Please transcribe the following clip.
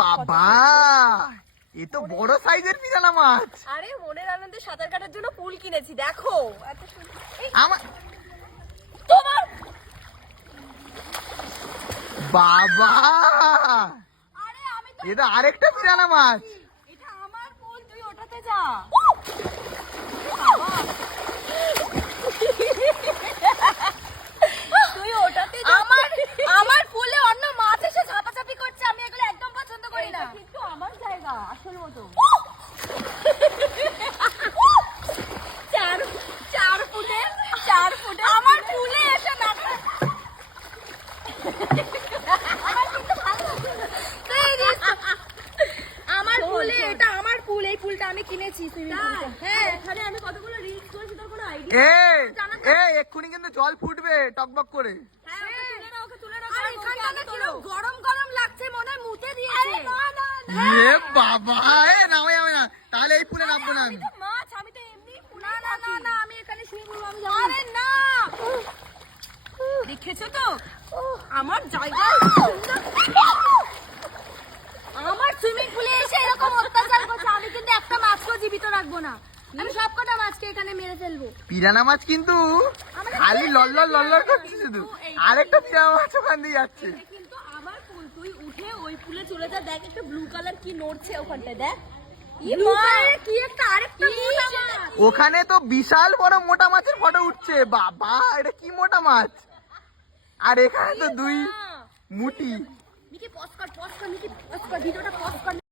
বাবা এ তো বড় সাইজের পিরানা মাছ। আরে মনের আনন্দে সাঁতার কাটার জন্য পুল কিনেছি, দেখো এত সুন্দর। আমার তোমার বাবা আরে আমি তো এটা আরেকটা পিরানা মাছ। এটা আমার পুল, তুই ওটাতে যা। তুই ওটাতে যা। আমার পুলে অন্য মাছ এসে ঝাপাঝাপি করছে, আমি এগুলো একদম পছন্দ করি না। কিন্তু আমার জায়গা আসল মতো। চার ফুটে আমার পুলে এসে না। আমার পুলে, এটা আমার পুল, এই পুলটা আমি কিনেছি সুইমিং পুলটা। হ্যাঁ, এখানে আমি কতগুলো রিলস করেছি, তোর কোনো আইডিয়া? এক্ষুনি কিন্তু জল ফুটবে টকবক করে। হ্যাঁ, ওকে তুলে নাও। আর এখানটা কিরকম গরম গরম লাগছে, মনে হয় মুতে দিয়েছে। এ বাবা নামে যাবে না, তাহলে এই পুলে নামবো না আমি। আমি তো মাছ, আমি তো এমনি পুলে না, আমি এখানে শুয়ে পড়বো, আমি যাব। আরে না, দেখেছো তো আমার জায়গা। আমার সুইমিং পুলে এসে এরকম অত্যাচার করছে, আমি কিন্তু একটা মাছকেও জীবিত রাখবো না। আমি সবকটা মাছকে এখানে মেরে ফেলবো। পিরানা মাছ কিন্তু খালি লল্লর লল্লর করছে শুধু, আরেকটা পিরানা মাছ ওখান দিয়ে যাচ্ছে। কিন্তু আমার পুল, তুই উঠে ওই পুলে চলে যা, দেখ একটা ব্লু কালার কি নড়ছে ওখানটায়, দেখ। কি একটা আরেকটা মোটা মাছ। ওখানে তো বিশাল বড় মোটা মাছের ফটো উঠছে। বাবা এটা কি মোটা মাছ, আর এখানে তো দুই মুটি। মিকি পজ কর, মিকি পজ কর, ভিডিওটা পজ কর।